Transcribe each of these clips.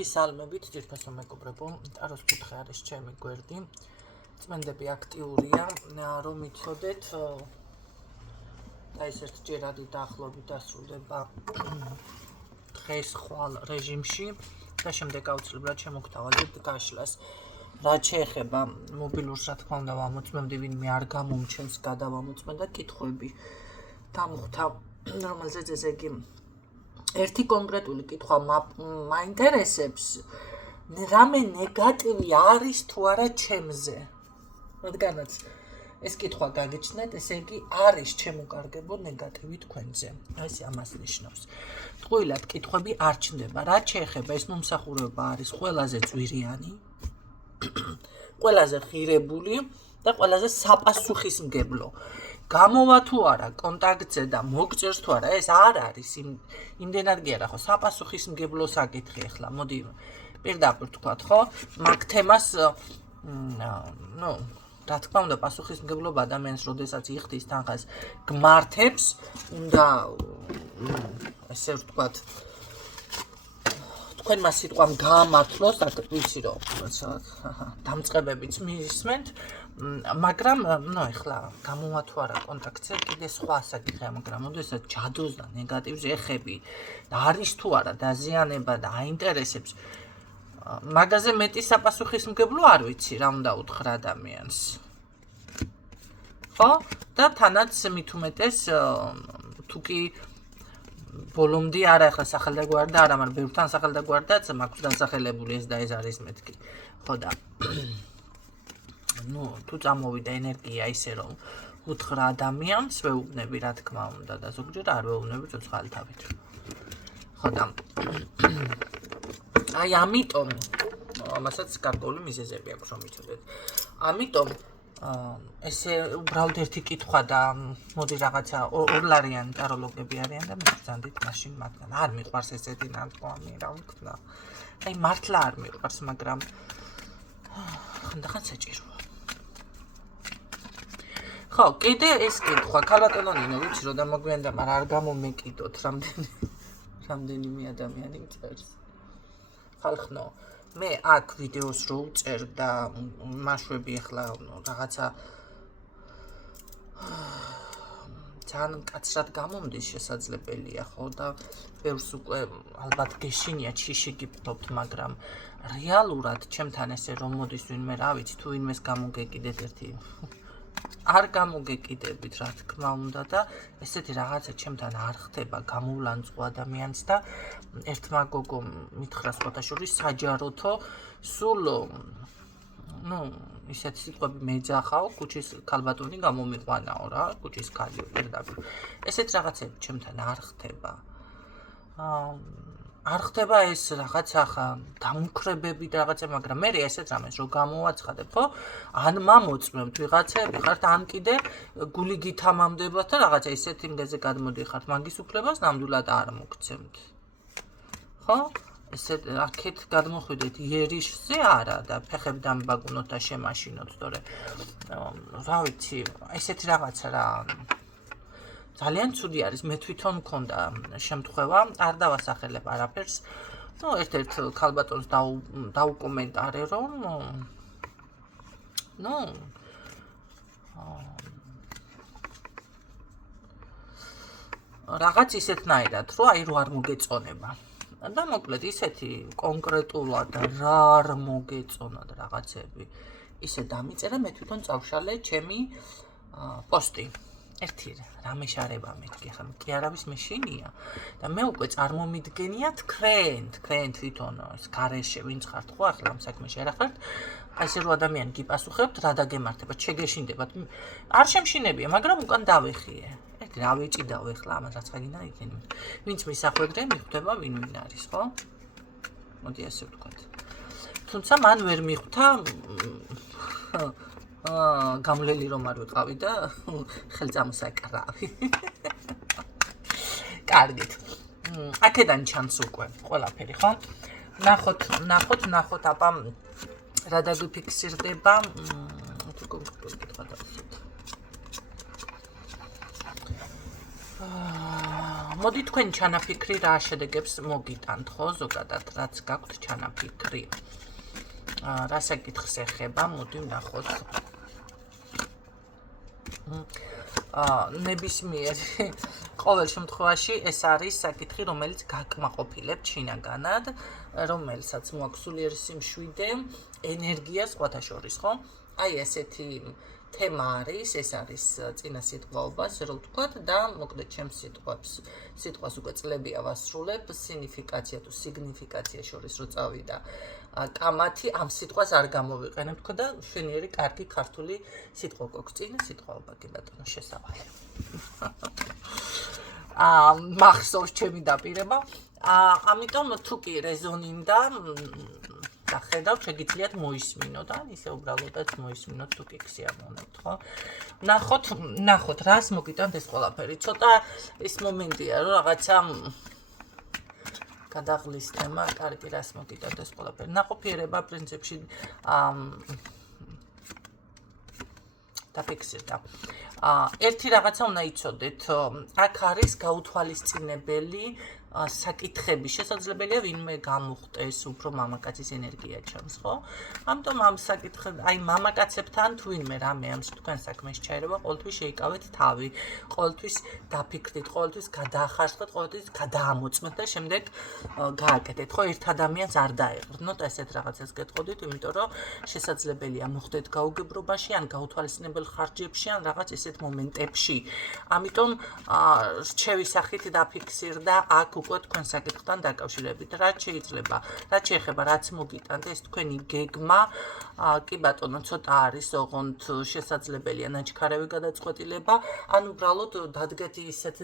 მოგისალმებით, ძირფასო მეგობრებო, ტაროს კუთხე არის ჩემი გვერდი. წმენდები აქტიურია, რომ იცოდეთ და ეს ერთჯერადი დაახლოებით დასრულდება დღეს ხვალ რეჟიმში და შემდეგ აუცილებლად შემოგთავაზებთ გაშლას. რაც შეეხება მობილურს, რა თქმა უნდა, ვამოწმებდი, ვინმე არ გამომჩენს, გადავამოწმენ და კითხვები დამხვდა, რომელზეც ესე იგი ერთი კონკრეტული კითხვა მაინტერესებს, რამე ნეგატივი არის თუ არა ჩემზე. რადგანაც ეს კითხვა გაგიჩნდეთ, ესე იგი არის ჩემო ნეგატივი თქვენზე. ეს ამას ნიშნავს. ტყუილად კითხვები არ ჩნდება. რაც შეეხება ეს მომსახურება არის ყველაზე ძვირიანი, ყველაზე ხირებული და ყველაზე საპასუხისმგებლო. გამოვა თუ არა კონტაქტზე და მოგწერს თუ არა, ეს არ არის იმდენად კი არა ხო საპასუხისმგებლო საკითხი. ახლა მოდი პირდაპირ თქვათ, ხო? მაგ თემას რა თქმა უნდა, პასუხისმგებლობა ადამიანს, როდესაც იხდის თანხას, გმართებს, უნდა ესე ვთქვათ, თქვენმა სიტყვამ გაამართლოს, ვიცი რომ დამწყებებიც მისმენთ, მაგრამ ეხლა გამოვა თუ არა კონტაქტზე კიდე სხვა საკითხია, მაგრამ როდესაც ჯადოს და ნეგატივს ეხები და არის თუ არა დაზიანება და აინტერესებს, მაგაზე მეტი საპასუხისმგებლო არ ვიცი რა უნდა უთხრა ადამიანს. ხო? და თანაც მით უმეტეს თუ კი ბოლომდე არა, ახლა სახელდაგვარდა არა, მაგრამ ბევრთან სახელდაგვარდაც მაქვს დასახელებული ეს და ეს არის მეთქი. ხო და თუ წამოვიდა ენერგია ისე რომ უთხრა ადამიანს, ვეუბნები რა თქმა უნდა და ზოგჯერ არ ვეუბნები ცოცხალთავით. ხო და აი ამიტომ ამასაც გარკვეული მიზეზები აქვს რომ იცოდეთ. ამიტომ ესე უბრალოდ ერთი კითხვა და მოდი რაღაცა ორლარიანი ტაროლოგები არიან და მიგზანდით მაშინ მათგან. არ მიყვარს ესეთი ნათქვამი, რა ვქნა. აი მართლა არ მიყვარს, მაგრამ ხანდახან საჭიროა. ხო, კიდე ეს კითხვა, ქალბატონო, ვიცი რომ დამოგვიანდა, მაგრამ არ გამომეკიდოთ რამდენიმე ადამიანი მწერს. ხალხნო, მე აქ ვიდეოს რო ვწერ და მაშვები ახლა რაღაცა ძალიან მკაცრად გამომდის შესაძლებელია, ხო და ბევრს უკვე ალბათ გეშინია ჩიში გიფრთხობთ, მაგრამ რეალურად ჩემთან ესე რომ მოდის ვინმე რა ვიცი, თუ ვინმეს გამოგეკიდეთ ერთი არ გამოგეკიდებით რა თქმა უნდა და ესეთი რაღაცა ჩემთან არ ხდება, გამოვლანწყო ადამიანს და ერთმა გოგომ მითხრა სხვათა შორის საჯაროთო სულ ისეთი სიტყვები მეძახაო, ქუჩის ქალბატონი გამომიყვანაო რა, ქუჩის ქალი პირდაპირ. ესეთი რაღაცები ჩემთან არ ხდება. არ ხდება ეს რაღაცა დამუქრებები და რაღაცა, მაგრამ მე ესეთ რამეს რომ გამოვაცხადებ, ხო? ან მამოწმებთ ვიღაცები ხართ, ან კიდე გული გითამამდებათ და რაღაცა ისეთი იმგეზე გადმოდიხართ, მაგის უფლებას ნამდვილად არ მოგცემთ. ხო? ესე აქეთ გადმოხვიდეთ იერიშზე არა და ფეხები დამბაგუნოთ და შემაშინოთ, თორე რა ვიცი, ესეთი რაღაცა რა ძალიან ცუდი არის. მე თვითონ მქონდა შემთხვევა, არ დავასახელებ არაფერს. ერთ-ერთ ქალბატონს დაუკომენტარე, რომ რაღაც ისეთნაირად, რომ აი რო არ მოგეწონება. და მოკლედ ისეთი კონკრეტულად რა არ მოგეწონა და რაღაცები ისე დამიწერა, მე თვითონ წავშალე ჩემი პოსტი. ერთი რამე შარება მეთქი, ხა კი არავის მეშინია და მე უკვე წარმომიდგენია თქვენ თვითონ ეს გარეშე ვინც ხართ, ხო ახლა ამ საქმეში არა ხართ, აი ესე რომ ადამიანი გიპასუხებთ, რა დაგემართებათ, შეგეშინდებათ. არ შემშინებია, მაგრამ უკან დავეხიე. რა ვეჭიდავ ახლა ამას რაც ხაგინდა იქენი. ვინც მისახვედრე მიხვდება ვინ არის, ხო? მოდი ასე ვთქვათ. თუმცა მან ვერ მიხვდა გამლელი რომ არ ვიყავი და ხელწამოსაკრავი. კარგით. აქედან ჩანს უკვე ყველაფერი, ხო? ნახოთ აბა რა დაგვიფიქსირდება. თუ კონკრეტულად კითხვა დავსვით. მოდი თქვენი ჩანაფიქრი რა შედეგებს მოგიტანთ, ხო, ზოგადად რაც გაქვთ ჩანაფიქრი. რა საკითხს ეხება, მოდი ვნახოთ. ნებისმიერი ყოველ შემთხვევაში ეს არის საკითხი, რომელიც გაკმაყოფილებთ შინაგანად, რომელსაც მოაქვს სულიერი სიმშვიდე, ენერგია სხვათა შორის, ხო? აი ესეთი თემა არის, ეს არის წინა სიტყვაობა, ასე რომ ვთქვათ და მოკლედ ჩემს სიტყვას უკვე წლებია ვასრულებ, სინიფიკაცია თუ სიგნიფიკაცია შორის რო წავიდა კამათი, ამ სიტყვას არ გამოვიყენებ თქო და შვენიერი კარგი ქართული სიტყვა გვაქვს წინა სიტყვაობა, კი ბატონო, შესავალი. მახსოვს ჩემი დაპირება. ამიტომ თუ კი რეზონინდა და ხედავთ, შეგიძლიათ მოისმინოთ, ან ისე უბრალოდაც მოისმინოთ თუ კი გსიამოვნებთ, ხო? ნახოთ, რას მოგიტანთ ეს ყველაფერი. ცოტა ის მომენტია, რომ რაღაცა გადაღლის თემა, კარგი, რას მოგიტანთ ეს ყველაფერი. ნაყოფიერება პრინციპში დაფიქსირდა. ერთი რაღაცა უნდა იცოდეთ, აქ არის გაუთვალისწინებელი საკითხები, შესაძლებელია ვინმე გამოხტეს უფრო მამაკაცის ენერგია ჩანს, ხო? ამიტომ ამ საკითხებს, აი მამაკაცებთან თუ ვინმე რამე ამ თქვენ საქმეს ჩაერევა, ყოველთვის შეიკავეთ თავი, ყოველთვის დაფიქრდით, ყოველთვის გადაახარჯეთ, ყოველთვის გადაამოწმეთ და შემდეგ გააკეთეთ, ხო? ერთ ადამიანს არ დაეღრდნოთ, ესეთ რაღაცას გეტყოდით, იმიტომ რომ შესაძლებელია მოხდეთ გაუგებრობაში, ან გაუთვალისწინებელ ხარჯებში, ან რაღაც ესეთ მომენტებში. ამიტომ შევისახით დაფიქსირდა აქ უკვე თქვენ საკითხთან დაკავშირებით, რაც შეიძლება, რაც შეეხება, რაც მოგიტანთ, ეს თქვენი გეგმა, კი ბატონო, ცოტა არის ოღონდ შესაძლებელია ნაჩქარევი გადაწყვეტილება, ან უბრალოდ დადგეთ ისეთ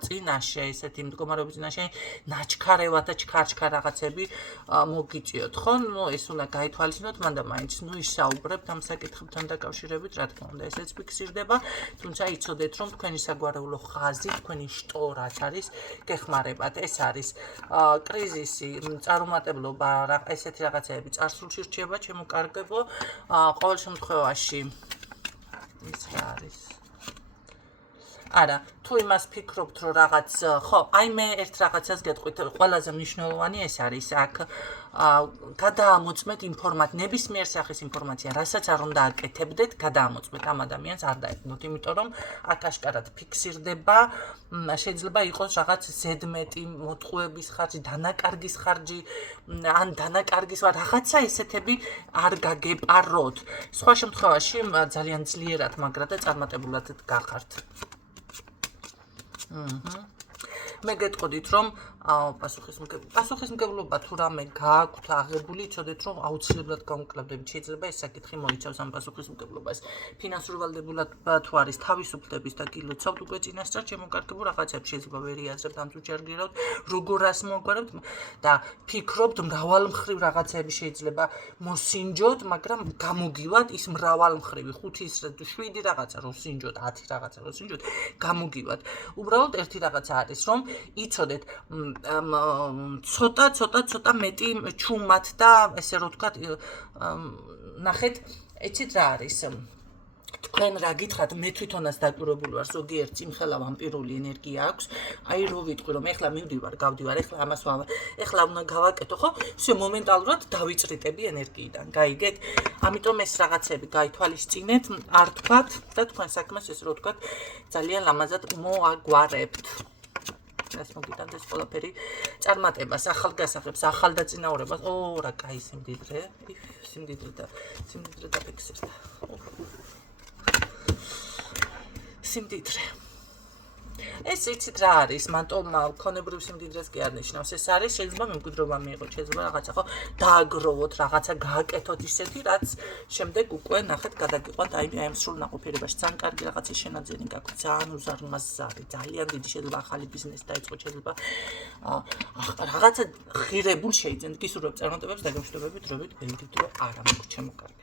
წინაშე, ისეთი მდგომარეობის წინაშე, ნაჩქარევად და ჩქარ რაღაცები მოგიწიოთ, ხო? ნუ ეს უნდა გაითვალისწინოთ, მანდა მაინც ნუ ისაუბრებთ ამ საკითხებთან დაკავშირებით, რა თქმა უნდა, ესეც ფიქსირდება, თუმცა იცოდეთ, რომ თქვენი საგვარეულო ხაზი, თქვენი შტო რაც არის, გეხმარება. ეს არის კრიზისი, წარუმატებლობა, ესეთი რაღაცეები წარსულში რჩება, ჩემო კარგებო, ყოველ შემთხვევაში ის რა არის. არა, თუ იმას ფიქრობთ, რომ რაღაც, ხო, აი მე ერთ რაღაცას გეტყვით, ყველაზე მნიშვნელოვანი ეს არის, აქ გადაამოწმეთ ნებისმიერ სახის ინფორმაცია, რასაც არ უნდა აკეთებდეთ, გადაამოწმეთ ამ ადამიანს არ დაეყნოთ, იმიტომ რომ აქ აშკარად ფიქსირდება, შეიძლება იყოს რაღაც ზედმეტი მოტყუების ხარჯი, დანაკარგის ხარჯი, ან დანაკარგის რაღაცა ესეთები არ გაგეპაროთ. სხვა შემთხვევაში ძალიან ძლიერად მაგრად და წარმატებულად გახართ. მე გეტყოდით, რომ პასუხისმგებლობა თუ რამე გააქვთ აღებული, იცოდეთ, რომ აუცილებლად გამოკლებდებით. შეიძლება ეს საკითხი მოიცავს ამ პასუხისმგებლობას. ფინანსური ვალდებულება თუ არის თავისუფლდების და გილოცავთ უკვე წინასწარ შემოკარგებულ რაღაცებს, შეიძლება ვერ იაზრებთ, ამ თუ ჯერგირავთ, როგორ რას მოგვარებთ და ფიქრობთ, მრავალმხრივ რაღაცები შეიძლება მოსინჯოთ, მაგრამ გამოგივათ ის მრავალმხრივი 5-7 რაღაცა რო სინჯოთ, 10 რაღაცა რო სინჯოთ, გამოგივათ. უბრალოდ ერთი რაღაცა არის, რომ იცოდეთ ცოტა მეტი ჩუმად და ესე რომ ვთქვათ, ნახეთ, ეცით რა არის. თქვენ რა გითხრათ, მე თვითონაც დაკვირვებული ვარ, ზოგიერთ იმხელა ვამპირული ენერგია აქვს. აი რო ვიტყვი, რომ ეხლა გავდივარ, ეხლა ამას ეხლა უნდა გავაკეთო, ხო? всё მომენტალურად დავიწრიტები ენერგიიდან. გაიგეთ? ამიტომ ეს რაღაცები გაითვალისწინეთ, არ თქვათ და თქვენ საქმეს ესე რომ ვთქვათ, ძალიან ლამაზად მოაგვარებთ. რას მოგიტანთ ეს ყველაფერი წარმატებას, ახალგასაღებს, ახალდაწინაურებას. რა კაი სიმდიდრე. სიმდიდრე და ფიქსირდა. სიმდიდრე. ეს იცით რა არის, მარტომ ქონებრივ სიმდიდრეს კი არ ნიშნავს. ეს არის, შეიძლება მემკვიდრეობა მიიღოთ, შეიძლება რაღაცა ხო დააგროვოთ, რაღაცა გააკეთოთ ისეთი, რაც შემდეგ უკვე ნახეთ გადაგიყვანთ აი ამ სრულ ნაყოფიერებაში. ძალიან კარგი რაღაცის შენაძენი გაქვთ, ძალიან უზარმაზარი, ძალიან დიდი, შეიძლება ახალი ბიზნესი დაიწყოთ, შეიძლება რაღაცა ღირებულ შეიძლება გისურვებთ წარმატებებს და გამშვიდობებით, დროებით ბედით, რომ არ ამოგჩემო კარგი.